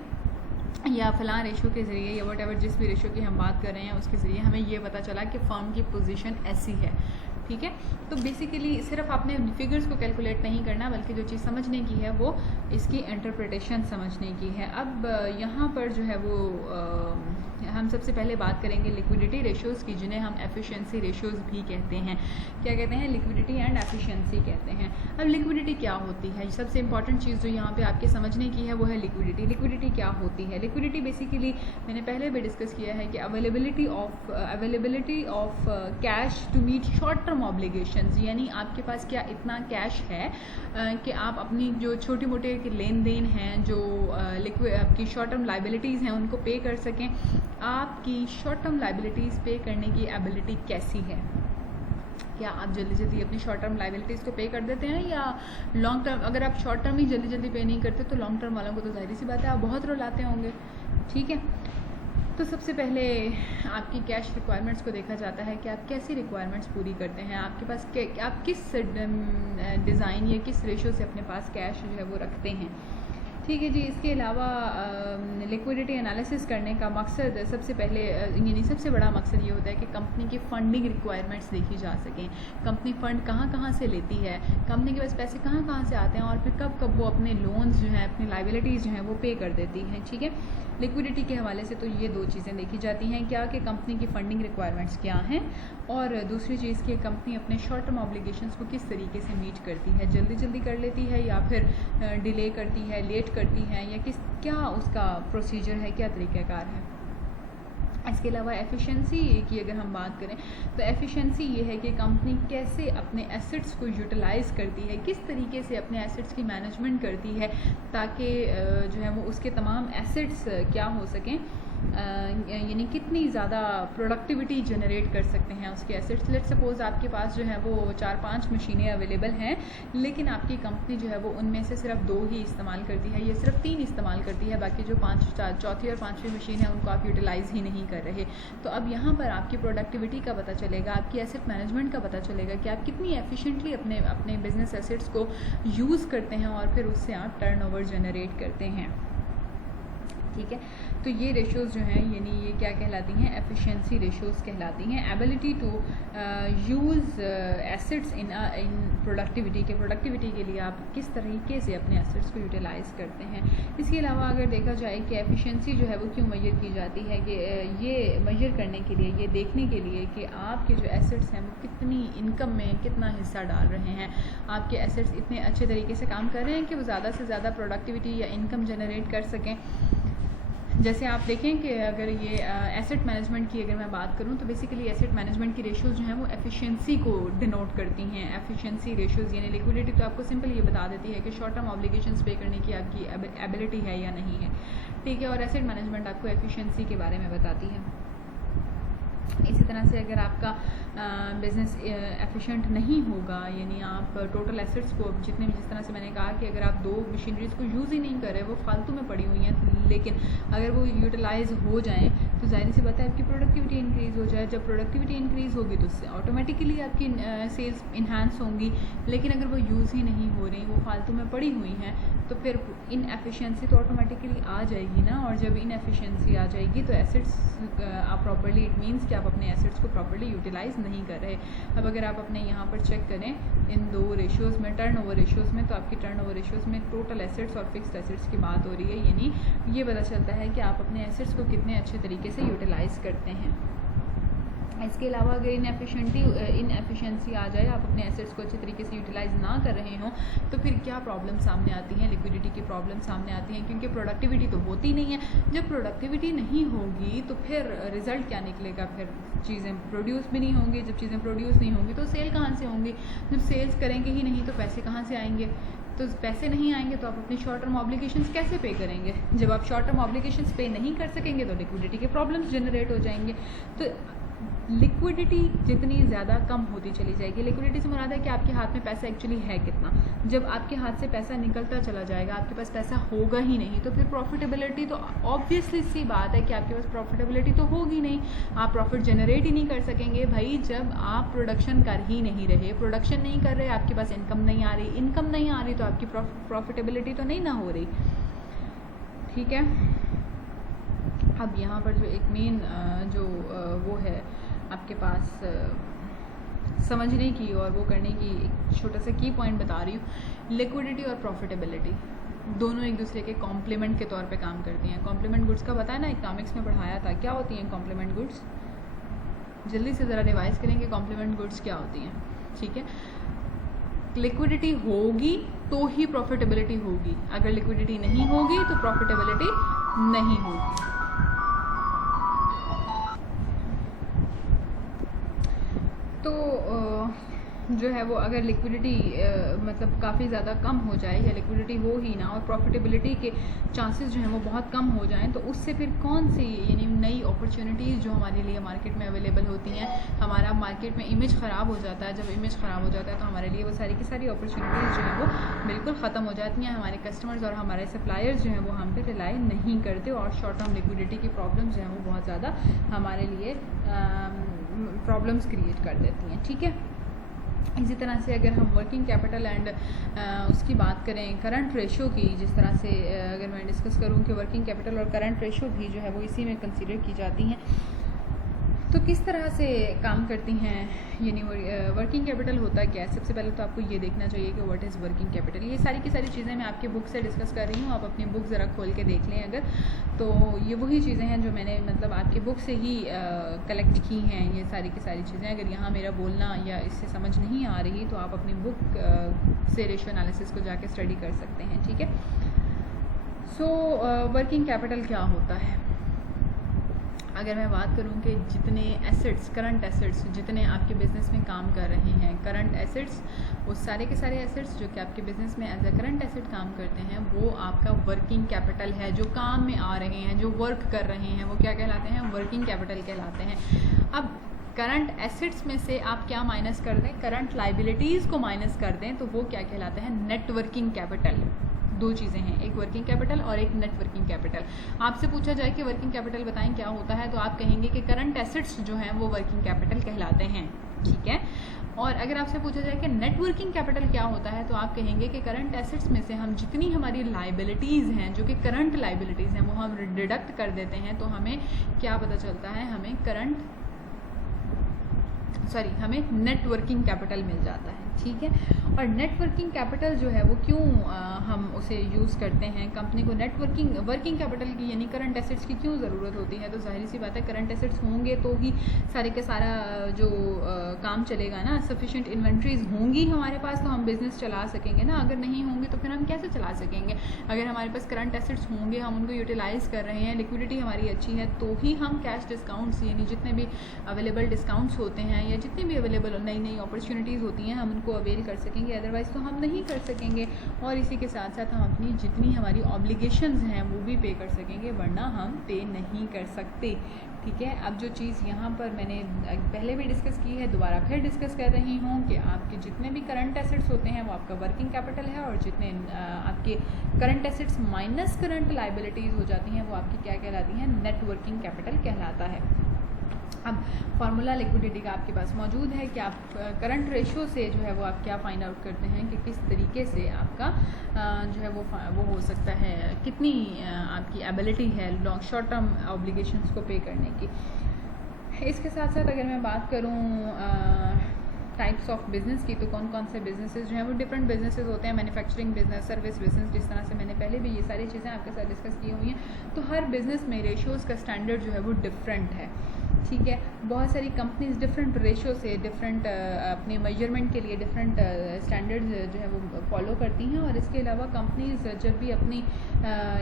या फलां रेशो के ज़रिए या वट एवर जिस भी रेशो की हम बात कर रहे हैं उसके ज़रिए हमें ये पता चला कि फर्म की पोजीशन ऐसी है, ठीक है। तो बेसिकली सिर्फ आपने फिगर्स को कैलकुलेट नहीं करना, बल्कि जो चीज़ समझने की है वो इसकी इंटरप्रिटेशन समझने की है। अब यहाँ पर जो है वो हम सबसे पहले बात करेंगे लिक्विडिटी रेशोज़ की, जिन्हें हम एफिशिएंसी रेशोज़ भी कहते हैं। क्या कहते हैं? लिक्विडिटी एंड एफिशिएंसी कहते हैं। अब लिक्विडिटी क्या होती है? सबसे इंपॉर्टेंट चीज़ जो यहाँ पे आपके समझने की है वो है लिक्विडिटी। लिक्विडिटी क्या होती है? लिक्विडिटी बेसिकली मैंने पहले भी डिस्कस किया है कि availability of cash to meet short term obligations, यानी आपके पास क्या इतना कैश है कि आप अपनी जो छोटे मोटे लेन देन हैं, जो आपकी शॉर्ट टर्म लाइबिलिटीज़ हैं, उनको पे कर सकें। आपकी शॉर्ट टर्म लाइबिलिटीज़ पे करने की एबिलिटी कैसी है? क्या आप जल्दी जल्दी अपनी शॉर्ट टर्म लाइबिलिटीज़ को पे कर देते हैं, या लॉन्ग टर्म? अगर आप शॉर्ट टर्म ही जल्दी जल्दी पे नहीं करते तो लॉन्ग टर्म वालों को तो जाहिर सी बात है आप बहुत रुलाते होंगे, ठीक है। तो सबसे पहले आपकी कैश रिक्वायरमेंट्स को देखा जाता है कि आप कैसी रिक्वायरमेंट्स पूरी करते हैं, आपके पास आप किस डिज़ाइन या किस रेशो से अपने पास कैश जो है वो रखते हैं, ठीक है जी। इसके अलावा लिक्विडिटी एनालिसिस करने का मकसद सबसे पहले यानी सबसे बड़ा मकसद ये होता है कि कंपनी की फंडिंग रिक्वायरमेंट्स देखी जा सकें। कंपनी फ़ंड कहाँ कहाँ से लेती है, कंपनी के पास पैसे कहाँ कहाँ से आते हैं, और फिर कब कब वो अपने लोन्स जो हैं, अपनी लाइबिलिटीज़ जो हैं वो पे कर देती हैं, ठीक है। लिक्विडिटी के हवाले से तो ये दो चीज़ें देखी जाती हैं, क्या कि कंपनी की फंडिंग रिक्वायरमेंट्स क्या हैं, और दूसरी चीज़ कि कंपनी अपने शॉर्ट टर्म ऑब्लिगेशंस को किस तरीके से मीट करती है, जल्दी जल्दी कर लेती है या फिर डिले करती है, लेट करती है, या क्या उसका प्रोसीजर है, क्या तरीक़ाकार है। इसके अलावा एफिशिएंसी की अगर हम बात करें तो एफिशिएंसी ये है कि कंपनी कैसे अपने एसेट्स को यूटिलाइज़ करती है, किस तरीके से अपने एसेट्स की मैनेजमेंट करती है, ताकि जो है वो उसके तमाम एसेट्स क्या हो सकें, यानी कितनी ज़्यादा प्रोडक्टिविटी जनरेट कर सकते हैं उसके एसेट्स। लेट सपोज़ आपके पास जो है वो 4-5 मशीनें अवेलेबल हैं, लेकिन आपकी कंपनी जो है वो उनमें से सिर्फ 2 ही इस्तेमाल करती है या सिर्फ 3 इस्तेमाल करती है, बाकी जो चौथी और 5वीं मशीन है उनको आप यूटिलाइज़ ही नहीं कर रहे। तो अब यहाँ पर आपकी प्रोडक्टिविटी का पता चलेगा, आपकी एसेट मैनेजमेंट का पता चलेगा कि आप कितनी एफिशिएंटली अपने बिजनेस एसेट्स को यूज़ करते हैं और फिर उससे आप टर्नओवर जनरेट करते हैं, ठीक है। तो ये रेशोज़ जो हैं यानी ये क्या कहलाती हैं? एफिशिएंसी रेशोज़ कहलाती हैं। Ability to use assets in productivity के लिए आप किस तरीके से अपने एसेट्स को यूटिलाइज़ करते हैं। इसके अलावा अगर देखा जाए कि एफिशिएंसी जो है वो क्यों मेजर की जाती है, कि ये मेजर करने के लिए, ये देखने के लिए कि आपके जो एसेट्स हैं वो कितनी इनकम में कितना हिस्सा डाल रहे हैं, आपके एसेट्स इतने अच्छे तरीके से काम कर रहे हैं कि वो ज़्यादा से ज़्यादा प्रोडक्टिविटी या इनकम जनरेट कर सकें। जैसे आप देखें कि अगर ये एसेट मैनेजमेंट की अगर मैं बात करूं तो बेसिकली एसेट मैनेजमेंट की रेशोज़ जो हैं वो एफिशिएंसी को डिनोट करती हैं। एफिशिएंसी रेशोज़ यानी लिक्विडिटी तो आपको सिंपल ये बता देती है कि शॉर्ट टर्म ऑब्लिगेशंस पे करने की आपकी एबिलिटी है या नहीं है, ठीक है, और एसेट मैनेजमेंट आपको एफिशिएंसी के बारे में बताती है। इसी तरह से अगर आपका बिज़नेस एफिशिएंट नहीं होगा, यानी आप टोटल एसेट्स को जितने भी, जिस तरह से मैंने कहा कि अगर आप 2 मशीनरीज़ को यूज़ ही नहीं कर रहे, वो फालतू में पड़ी हुई हैं, लेकिन अगर वो यूटिलाइज़ हो जाएं तो ज़ाहिर सी बात है आपकी प्रोडक्टिविटी इंक्रीज़ हो जाए। जब प्रोडक्टिविटी इंक्रीज़ होगी तो ऑटोमेटिकली आपकी सेल्स इन्हांस होंगी, लेकिन अगर वो यूज़ ही नहीं हो रही, वो फालतू में पड़ी हुई हैं, तो फिर इन एफिशिएंसी तो ऑटोमेटिकली आ जाएगी ना, और जब इन एफिशिएंसी आ जाएगी तो एसेट्स आप प्रॉपर्ली, इट मीन्स कि आप अपने एसेट्स को प्रॉपर्ली यूटिलाइज़ नहीं कर रहे। अब अगर आप अपने यहाँ पर चेक करें इन 2 रेशोज़ में, टर्नओवर रेशोज़ में, तो आपकी टर्नओवर रेशोज़ में टोटल एसेट्स और फिक्स्ड एसेट्स की बात हो रही है, यानी ये पता चलता है कि आप अपने एसेट्स को कितने अच्छे तरीके से यूटिलाइज़ करते हैं। इसके अलावा अगर इनएफिशिएंसी आ जाए, आप अपने एसेट्स को अच्छे तरीके से यूटिलाइज़ ना कर रहे हों, तो फिर क्या प्रॉब्लम सामने आती हैं? लिक्विडिटी की प्रॉब्लम सामने आती हैं, क्योंकि प्रोडक्टिविटी तो होती नहीं है। जब प्रोडक्टिविटी नहीं होगी तो फिर रिज़ल्ट क्या निकलेगा? फिर चीज़ें प्रोड्यूस भी नहीं होंगी। जब चीज़ें प्रोड्यूस नहीं होंगी तो सेल कहाँ से होंगी? जब सेल्स करेंगे ही नहीं तो पैसे कहाँ से आएंगे? तो पैसे नहीं आएंगे तो आप अपनी शॉर्ट टर्म ऑब्लिगेशंस कैसे पे करेंगे? जब आप शॉर्ट टर्म ऑब्लिगेशंस पे नहीं कर सकेंगे तो लिक्विडिटी के प्रॉब्लम्स जनरेट हो जाएंगे। तो लिक्विडिटी जितनी ज़्यादा कम होती चली जाएगी, लिक्विडिटी से मुराद है कि आपके हाथ में पैसा एक्चुअली है कितना। जब आपके हाथ से पैसा निकलता चला जाएगा, आपके पास पैसा होगा ही नहीं, तो फिर प्रॉफिटेबिलिटी तो ऑब्वियसली सी बात है कि आपके पास प्रॉफिटेबिलिटी तो होगी नहीं, आप प्रॉफिट जनरेट ही नहीं कर सकेंगे। भाई जब आप प्रोडक्शन कर ही नहीं रहे, प्रोडक्शन नहीं कर रहे, आपके पास इनकम नहीं आ रही, इनकम नहीं आ रही तो आपकी प्रॉफिटेबिलिटी तो नहीं ना हो रही, ठीक है। अब यहाँ पर जो एक मेन जो वो है आपके पास समझने की और वो करने की एक छोटा सा की पॉइंट बता रही हूँ। लिक्विडिटी और प्रॉफिटेबिलिटी दोनों एक दूसरे के कॉम्प्लीमेंट के तौर पे काम करती हैं। कॉम्प्लीमेंट गुड्स का पता है ना, इकोनॉमिक्स में पढ़ाया था। क्या होती हैं कॉम्प्लीमेंट गुड्स? जल्दी से ज़रा रिवाइज करेंगे कॉम्प्लीमेंट गुड्स क्या होती हैं। ठीक है, लिक्विडिटी होगी तो ही प्रॉफिटेबिलिटी होगी, अगर लिक्विडिटी नहीं होगी तो प्रॉफिटेबिलिटी नहीं होगी। तो जो है वो अगर लिक्विडिटी मतलब काफ़ी ज़्यादा कम हो जाए या लिक्विडिटी हो ही ना और प्रॉफिटेबिलिटी के चांसेस जो हैं वो बहुत कम हो जाएं, तो उससे फिर कौन सी यानी नई अपॉर्चुनिटीज़ जो हमारे लिए मार्केट में अवेलेबल होती हैं, हमारा मार्केट में इमेज ख़राब हो जाता है। जब इमेज ख़राब हो जाता है तो हमारे लिए वो सारी की सारी अपॉर्चुनिटीज़ जो हैं वो बिल्कुल ख़त्म हो जाती हैं। हमारे कस्टमर्स और हमारे सप्लायर्स जो हैं वो हम पे रिलाई नहीं करते और शॉर्ट टर्म लिक्विडिटी की प्रॉब्लम्स जो हैं वो बहुत ज़्यादा हमारे लिए प्रॉब्लम्स क्रिएट कर देती हैं। ठीक है, इसी तरह से अगर हम वर्किंग कैपिटल एंड उसकी बात करें करंट रेशो की, जिस तरह से अगर मैं डिस्कस करूं कि वर्किंग कैपिटल और करंट रेशो भी जो है वो इसी में कंसीडर की जाती हैं, तो किस तरह से काम करती हैं। यानी वर्किंग कैपिटल होता क्या है? सबसे पहले तो आपको ये देखना चाहिए कि व्हाट इज़ वर्किंग कैपिटल। ये सारी की सारी चीज़ें मैं आपके बुक से डिस्कस कर रही हूँ, आप अपनी बुक ज़रा खोल के देख लें अगर, तो ये वही चीज़ें हैं जो मैंने मतलब आपके बुक से ही कलेक्ट की हैं। ये सारी की सारी चीज़ें अगर यहाँ मेरा बोलना या इससे समझ नहीं आ रही तो आप अपनी बुक से रेशियो एनालिसिस को जाके स्टडी कर सकते हैं। ठीक है, सो वर्किंग कैपिटल क्या होता है? अगर मैं बात करूं कि जितने एसेट्स, करंट एसेट्स जितने आपके बिज़नेस में काम कर रहे हैं, करंट एसेट्स, वो सारे के सारे एसेट्स जो कि आपके बिज़नेस में एज अ करंट एसेट काम करते हैं, वो आपका वर्किंग कैपिटल है। जो काम में आ रहे हैं, जो वर्क कर रहे हैं, वो क्या कहलाते हैं? वर्किंग कैपिटल कहलाते हैं। अब करंट एसेट्स में से आप क्या माइनस कर दें? करंट लाइबिलिटीज़ को माइनस कर दें तो वो क्या कहलाते हैं? Net working capital. दो चीज़ें हैं, एक वर्किंग कैपिटल और एक नेट वर्किंग कैपिटल। आपसे पूछा जाए कि वर्किंग कैपिटल बताएं क्या होता है, तो आप कहेंगे कि करंट एसेट्स जो हैं वो वर्किंग कैपिटल कहलाते हैं। ठीक है, और अगर आपसे पूछा जाए कि नेट वर्किंग कैपिटल क्या होता है, तो आप कहेंगे कि करंट एसेट्स में से हम जितनी हमारी लाइबिलिटीज़ हैं, जो कि करंट लाइबिलिटीज़ हैं, वो हम डिडक्ट कर देते हैं, तो हमें क्या पता चलता है? हमें नेट वर्किंग कैपिटल मिल जाता है। ठीक है, और नेट वर्किंग कैपिटल जो है वो क्यों हम उसे यूज़ करते हैं? कंपनी को वर्किंग कैपिटल की यानी करंट एसेट्स की क्यों ज़रूरत होती है? तो जाहिर सी बात है, करंट एसेट्स होंगे तो ही सारे के सारा जो काम चलेगा ना। सफिशिएंट इन्वेंट्रीज होंगी हमारे पास तो हम बिज़नेस चला सकेंगे ना। अगर नहीं होंगे तो फिर हम कैसे चला सकेंगे? अगर हमारे पास करंट एसेट्स होंगे, हम उनको यूटिलाइज़ कर रहे हैं, लिक्विडिटी हमारी अच्छी है, तो ही हम कैश डिस्काउंट्स यानी जितने भी अवेलेबल डिस्काउंट्स होते हैं या जितनी भी अवेलेबल नई नई अपॉर्चुनिटीज़ होती हैं, हम उनको अवेल कर सकेंगे, अदरवाइज़ तो हम नहीं कर सकेंगे। और इसी के साथ साथ हम अपनी जितनी हमारी ऑब्लिगेशंस हैं वो भी पे कर सकेंगे, वरना हम पे नहीं कर सकते। ठीक है, अब जो चीज़ यहाँ पर मैंने पहले भी डिस्कस की है, दोबारा फिर डिस्कस कर रही हूँ कि आपके जितने भी करंट एसेट्स होते हैं वो आपका वर्किंग कैपिटल है, और जितने आपके current assets minus current liabilities हो जाती हैं वो आपकी क्या कहलाती हैं? नेट वर्किंग कैपिटल कहलाता है। अब फार्मूला लिक्विडिटी का आपके पास मौजूद है कि आप करंट रेशो से जो है वो आप क्या फाइंड आउट करते हैं कि किस तरीके से आपका जो है वो हो सकता है, कितनी आपकी एबिलिटी है लॉन्ग शॉर्ट टर्म ऑब्लिगेशंस को पे करने की। इसके साथ साथ अगर मैं बात करूँ टाइप्स ऑफ बिज़नेस की, तो कौन कौन से बिजनेसेस जो हैं वो डिफरेंट बिजनेसेस होते हैं। मैन्युफैक्चरिंग बिजनेस, सर्विस बिजनेस, जिस तरह से मैंने पहले भी ये सारी चीज़ें आपके साथ डिस्कस की हुई हैं। तो हर बिज़नेस में रेशियोज़ का स्टैंडर्ड जो है वो डिफरेंट है। ठीक है, बहुत सारी कंपनीज डिफरेंट रेशियो से डिफरेंट अपने मेजरमेंट के लिए डिफरेंट स्टैंडर्ड्स जो है वो फॉलो करती हैं। और इसके अलावा कंपनीज जब भी अपनी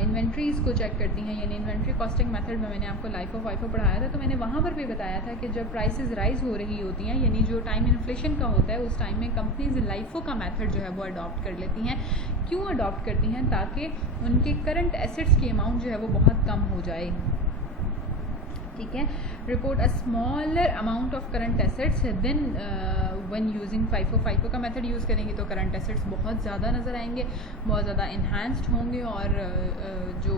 इन्वेंट्रीज़ को चेक करती हैं, यानी इन्वेंट्री कॉस्टिंग मेथड में मैंने आपको लाइफो वाइफो पढ़ाया था, तो मैंने वहाँ पर भी बताया था कि जब प्राइसेस राइज हो रही होती हैं, यानी जो टाइम इन्फ्लेशन का होता है, उस टाइम में कंपनीज लाइफो का मेथड जो है वो अडॉप्ट कर लेती हैं। क्यों अडॉप्ट करती हैं? ताकि उनके करंट एसेट्स की अमाउंट जो है वो बहुत कम हो जाए। ठीक है, report a smaller amount of current assets than when using FIFO का मेथड यूज़ करेंगे तो करंट एसेट्स बहुत ज़्यादा नज़र आएंगे, बहुत ज़्यादा इन्हांस्ड होंगे, और जो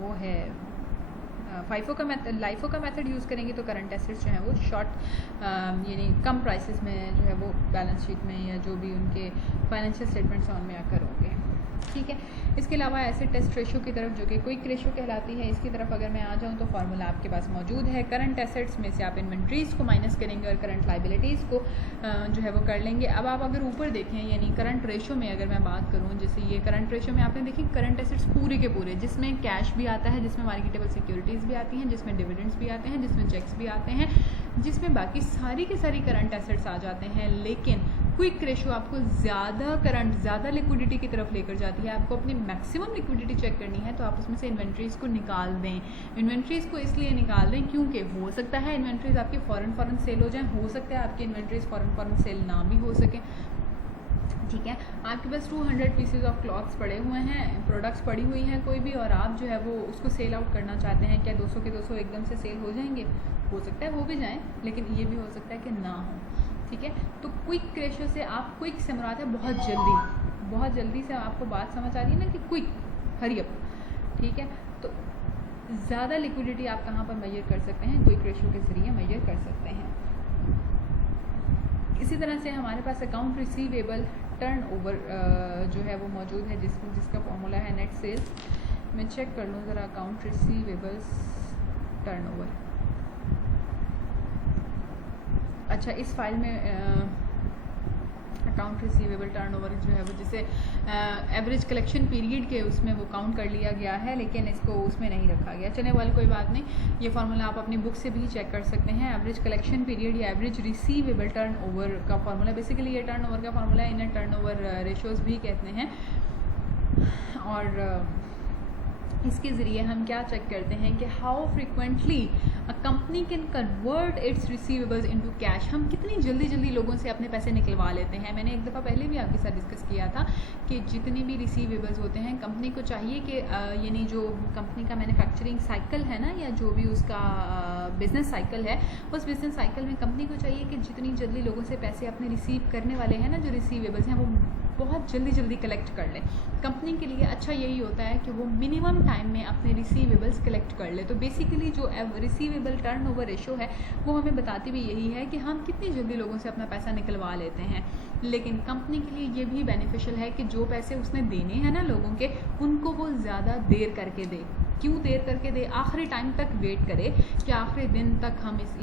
वो है लाइफो का मेथड यूज़ करेंगे तो करंट एसेट्स जो है वो शॉर्ट यानी कम प्राइसेस में जो है वो बैलेंस शीट में या जो भी उनके फाइनेंशियल स्टेटमेंट्स हैं उनमें आकर होंगे। ठीक है। इसके अलावा एसेट टेस्ट रेशो की तरफ जो कि क्विक रेशो कहलाती है, इसकी तरफ अगर मैं आ जाऊँ तो फार्मूला आपके पास मौजूद है। करंट एसेट्स में से आप इन्वेंट्रीज़ को माइनस करेंगे और करंट लाइबिलिटीज़ को जो है वो कर लेंगे। अब आप अगर ऊपर देखें यानी करंट रेशो में अगर मैं बात करूँ, जैसे ये करंट रेशो में आपने देखी करंट एसेट्स पूरे के पूरे, जिसमें कैश भी आता है, जिसमें मार्केटेबल सिक्योरिटीज़ भी आती हैं, जिसमें डिविडेंड्स भी आते हैं, जिसमें चेक्स भी आते हैं, जिसमें बाकी सारी के सारी करंट एसेट्स आ जाते हैं। लेकिन क्विक रेशो आपको ज़्यादा लिक्विडिटी की तरफ लेकर जाती है। आपको अपनी मैक्सिमम लिक्विडिटी चेक करनी है तो आप उसमें से इन्वेंट्रीज़ को निकाल दें। इन्वेंट्रीज़ को इसलिए निकाल दें क्योंकि हो सकता है इन्वेंट्रीज़ आपकी फ़ौरन सेल हो जाएं, हो सकता है आपकी इन्वेंट्रीज़ फ़ौरन सेल ना भी हो सकें। ठीक है, आपके पास 200 पीसेज ऑफ क्लॉथ्स पड़े हुए हैं, प्रोडक्ट्स पड़ी हुई हैं कोई भी, और आप जो है वो उसको सेल आउट करना चाहते हैं। क्या 200 के 200 एकदम से सेल हो जाएंगे? हो सकता है हो भी जाएं, लेकिन ये भी हो सकता है कि ना हो। ठीक है, तो क्विक रेशो से आप क्विक से मुराद है बहुत जल्दी से आपको बात समझ आ रही है ना कि क्विक, हरी अप। ठीक है, तो ज़्यादा लिक्विडिटी आप कहाँ पर मेजर कर सकते हैं? क्विक रेशो के ज़रिए मेजर कर सकते हैं। इसी तरह से हमारे पास अकाउंट रिसीवेबल टर्नओवर जो है वो मौजूद है, जिसका फॉर्मूला है नेट सेल्स। मैं चेक कर लूँ ज़रा अकाउंट रिसीवेबल्स टर्नओवर। अच्छा, इस फाइल में अकाउंट रिसीवेबल टर्नओवर जो है वो जिसे एवरेज कलेक्शन पीरियड के उसमें वो काउंट कर लिया गया है, लेकिन इसको उसमें नहीं रखा गया। चलने वाली कोई बात नहीं, ये फार्मूला आप अपनी बुक से भी चेक कर सकते हैं। एवरेज कलेक्शन पीरियड या एवरेज रिसीवेबल टर्नओवर का फार्मूला, बेसिकली ये टर्नओवर का फार्मूला है, इन्हें टर्नओवर रेशोज़ भी कहते हैं। और इसके ज़रिए हम क्या चेक करते हैं कि how frequently a company can convert it's receivables into cash. हम कितनी जल्दी लोगों से अपने पैसे निकलवा लेते हैं। मैंने एक दफ़ा पहले भी आपके साथ डिस्कस किया था कि जितने भी रिसीवेबल्स होते हैं कंपनी को चाहिए कि यानी जो कंपनी का मैन्युफैक्चरिंग साइकिल है ना, या जो भी उसका बिज़नेस साइकिल है, उस बिज़नेस साइकिल में कंपनी को चाहिए कि जितनी जल्दी लोगों से पैसे अपने रिसीव करने वाले हैं ना, जो रिसीवेबल्स हैं, वो बहुत जल्दी कलेक्ट कर लें। कंपनी के लिए अच्छा यही होता है कि वो मिनिमम टाइम में अपने रिसीवेबल्स कलेक्ट कर ले। तो बेसिकली जो रिसीवेबल टर्नओवर रेशो है वो हमें बताती भी यही है कि हम कितनी जल्दी लोगों से अपना पैसा निकलवा लेते हैं। लेकिन कंपनी के लिए ये भी बेनिफिशियल है कि जो पैसे उसने देने हैं ना लोगों के, उनको वो ज़्यादा देर करके दे। क्यों देर करके दे? आखिरी टाइम तक वेट करे कि आखिरी दिन तक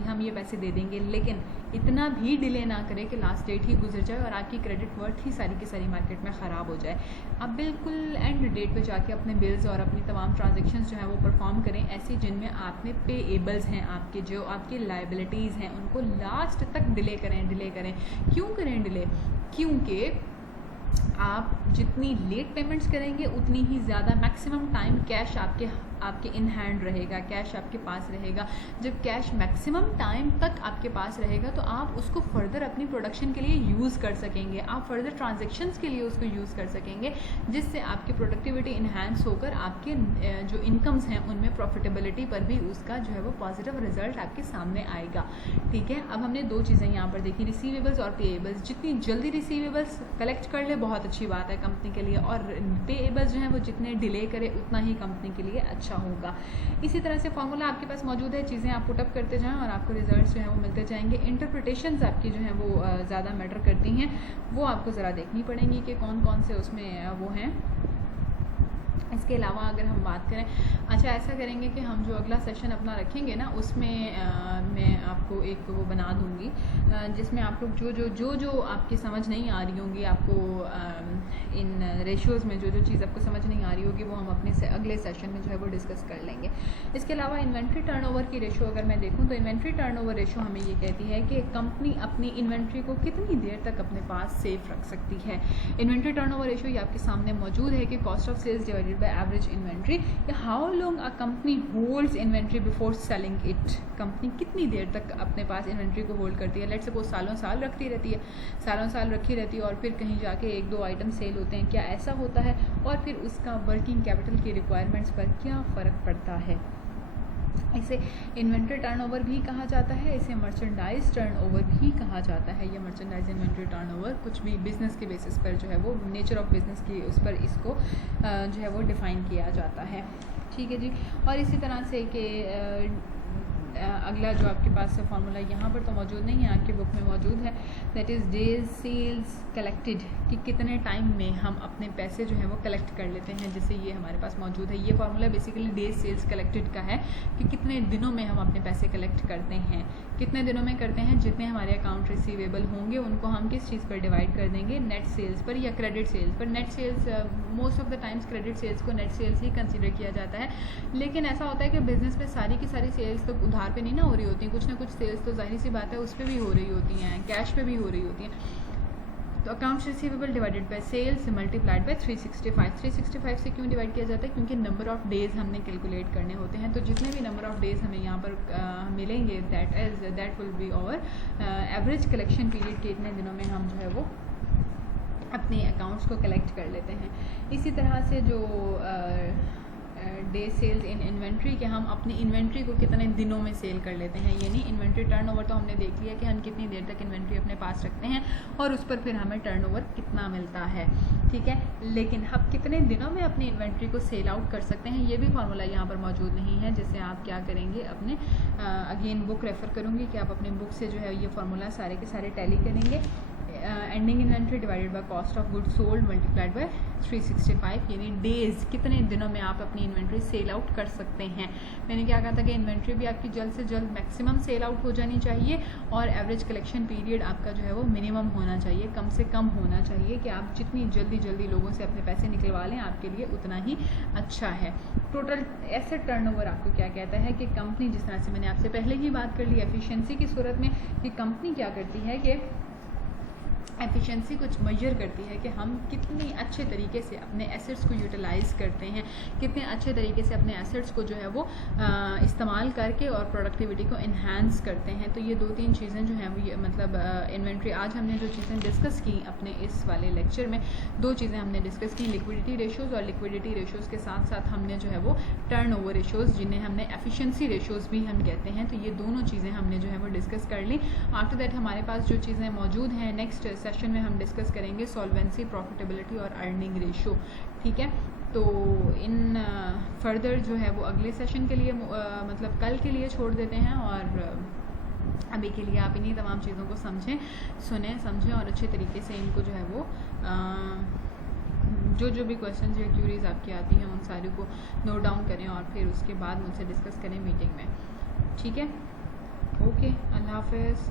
हम ये पैसे दे देंगे, लेकिन इतना भी डिले ना करे कि लास्ट डेट ही गुजर जाए और आपकी क्रेडिट वर्थ ही सारी की सारी मार्केट में ख़राब हो जाए। आप बिल्कुल एंड डेट पे जाके अपने बिल्स और अपनी तमाम ट्रांजेक्शन्स जो हैं वो परफॉर्म करें, ऐसी जिनमें आपने पेएबल्स हैं, आपके जो आपकी लाइबिलिटीज़ हैं, उनको लास्ट तक डिले करें। क्यों करें डिले? क्योंकि आप जितनी लेट पेमेंट्स करेंगे उतनी ही ज़्यादा मैक्सिमम टाइम कैश आपके इन हैंड रहेगा, कैश आपके पास रहेगा। जब कैश मैक्सिमम टाइम तक आपके पास रहेगा तो आप उसको फर्दर अपनी प्रोडक्शन के लिए यूज़ कर सकेंगे, आप फर्दर ट्रांजैक्शंस के लिए उसको यूज़ कर सकेंगे, जिससे आपकी प्रोडक्टिविटी इन्हांस होकर आपके जो इनकम्स हैं उनमें प्रॉफिटेबिलिटी पर भी उसका जो है वो पॉजिटिव रिजल्ट आपके सामने आएगा। ठीक है, अब हमने दो चीज़ें यहाँ पर देखी, रिसीवेबल्स और पेएबल्स। जितनी जल्दी रिसीवेबल्स कलेक्ट कर ले बहुत अच्छी बात है कंपनी के लिए, और पेएबल्स जो हैं वो जितने डिले करे उतना ही कंपनी के लिए अच्छा होगा। इसी तरह से फार्मूला आपके पास मौजूद है, चीज़ें आप पुटअप करते जाएं और आपको रिजल्ट्स जो हैं वो मिलते जाएंगे। इंटरप्रिटेशंस आपकी जो हैं वो ज़्यादा मैटर करती हैं, वो आपको ज़रा देखनी पड़ेंगी कि कौन कौन से उसमें वो हैं। इसके अलावा अगर हम बात करें, अच्छा ऐसा करेंगे कि हम जो अगला सेशन अपना रखेंगे ना उसमें मैं आपको एक वो बना दूंगी जिसमें आप लोग जो आपकी समझ नहीं आ रही होंगी, आपको इन रेशियोज़ में जो चीज़ आपको समझ नहीं आ रही होगी वो हम अपने अगले सेशन में जो है वो डिस्कस कर लेंगे। इसके अलावा इन्वेंट्री टर्नओवर की रेशो अगर मैं देखूँ तो इन्वेंट्री टर्नओवर रेशो हमें ये कहती है कि कंपनी अपनी इन्वेंट्री को कितनी देर तक अपने पास सेफ रख सकती है। इन्वेंट्री टर्नओवर रेशो ये आपके सामने मौजूद है कि cost of sales divided by average inventory, या how long a company holds inventory before selling it. Company कितनी देर तक अपने पास इन्वेंट्री को होल्ड करती है। लेट्स सपोज सालों साल रखी रहती है और फिर कहीं जाके एक दो आइटम सेल होते हैं, क्या ऐसा होता है? और फिर उसका वर्किंग कैपिटल की रिक्वायरमेंट्स पर क्या फ़र्क पड़ता है। इसे इन्वेंट्री टर्नओवर भी कहा जाता है, इसे मर्चेंडाइज टर्नओवर भी कहा जाता है। ये मर्चेंडाइज इन्वेंट्री टर्नओवर कुछ भी बिज़नेस के बेसिस पर जो है वो नेचर ऑफ बिज़नेस की उस पर इसको जो है वो डिफ़ाइन किया जाता है। ठीक है जी। और इसी तरह से कि अगला जो आपके पास फार्मूला यहाँ पर तो मौजूद नहीं है, आपकी बुक में मौजूद है, that is days sales collected, कि कितने टाइम में हम अपने पैसे जो है वो कलेक्ट कर लेते हैं, जिससे ये हमारे पास मौजूद है। ये formula basically days sales collected का है कि कितने दिनों में हम अपने पैसे कलेक्ट करते हैं। कितने दिनों में करते हैं, जितने हमारे अकाउंट रिसीवेबल होंगे उनको हम किस चीज़ पर डिवाइड कर देंगे, नेट सेल्स पर या क्रेडिट सेल्स पर। Net sales most of the times credit sales को नेट सेल्स ही कंसीडर किया जाता है, लेकिन ऐसा होता है कि बिजनेस में सारी की सारी सेल्स तो उधार पे नहीं ना हो रही होती, कुछ ना कुछ सेल्स तो जाहिर सी बात है उस पर भी हो रही होती हैं, कैश पे भी हो रही होती हैं। तो accounts receivable divided by sales multiplied by 365। 365 से क्यों डिवाइड किया जाता है, क्योंकि नंबर ऑफ डेज़ हमने कैलकुलेट करने होते हैं। तो जितने भी नंबर ऑफ डेज़ हमें यहाँ पर मिलेंगे that will be our average collection period, के इतने दिनों में हम जो है वो अपने अकाउंट्स को कलेक्ट कर लेते हैं। इसी तरह से जो डे सेल्स इन इन्वेंट्री, के हम अपनी इन्वेंट्री को कितने दिनों में सेल कर लेते हैं, यानी इन्वेंट्री टर्नओवर तो हमने देख लिया कि हम कितनी देर तक इन्वेंट्री अपने पास रखते हैं और उस पर फिर हमें टर्नओवर कितना मिलता है, ठीक है। लेकिन हम कितने दिनों में अपनी इन्वेंट्री को सेल आउट कर सकते हैं, ये भी फार्मूला यहाँ पर मौजूद नहीं है, जिससे आप क्या करेंगे, अपने अगेन बुक रेफ़र करूँगी कि आप अपनी बुक से जो है ये फार्मूला सारे के सारे टैली करेंगे। Ending inventory divided by cost of goods sold multiplied by 365, यानी डेज़, कितने दिनों में आप अपनी इन्वेंट्री सेल आउट कर सकते हैं। मैंने क्या कहा था कि इन्वेंट्री भी आपकी जल्द से जल्द मैक्सिमम सेल आउट हो जानी चाहिए और एवरेज कलेक्शन पीरियड आपका जो है वो मिनिमम होना चाहिए, कम से कम होना चाहिए, कि आप जितनी जल्दी लोगों से अपने पैसे निकलवा लें आपके लिए उतना ही अच्छा है। टोटल एसेट टर्नओवर आपको क्या कहता है कि कंपनी, जिस तरह से मैंने आपसे पहले ही बात कर ली एफिशिएंसी की सूरत में, कि कंपनी क्या करती है कि एफिशिएंसी कुछ मेजर करती है कि हम कितनी अच्छे तरीके से अपने एसेट्स को यूटिलाइज़ करते हैं, कितने अच्छे तरीके से अपने एसेट्स को जो है वो इस्तेमाल करके और प्रोडक्टिविटी को इन्हांस करते हैं। तो ये 2-3 चीज़ें जो हैं वो ये मतलब इन्वेंट्री, आज हमने जो चीज़ें डिस्कस की अपने इस वाले लेक्चर में, 2 चीज़ें हमने डिस्कस की, लिक्विडिटी रेशोज़, और लिक्विडिटी रेशोज़ के साथ साथ हमने जो है वो टर्नओवर रेशोज़, जिन्हें हमने एफिशिएंसी रेशोज़ भी हम कहते हैं, तो ये दोनों चीज़ें हमने जो है वो डिस्कस कर ली। आफ्टर दैट हमारे पास जो चीज़ें मौजूद हैं, नेक्स्ट सेशन में हम डिस्कस करेंगे सॉल्वेंसी, प्रॉफिटेबिलिटी और अर्निंग रेशो, ठीक है। तो इन फर्दर जो है वो अगले सेशन के लिए मतलब कल के लिए छोड़ देते हैं, और अभी के लिए आप इन्हीं तमाम चीज़ों को समझें और अच्छे तरीके से इनको जो है वो जो भी क्वेश्चन या क्यूरीज आपकी आती हैं उन सारी को नोट डाउन करें और फिर उसके बाद मुझसे डिस्कस करें मीटिंग में, ठीक है। ओके, अल्लाह हाफ़िज़।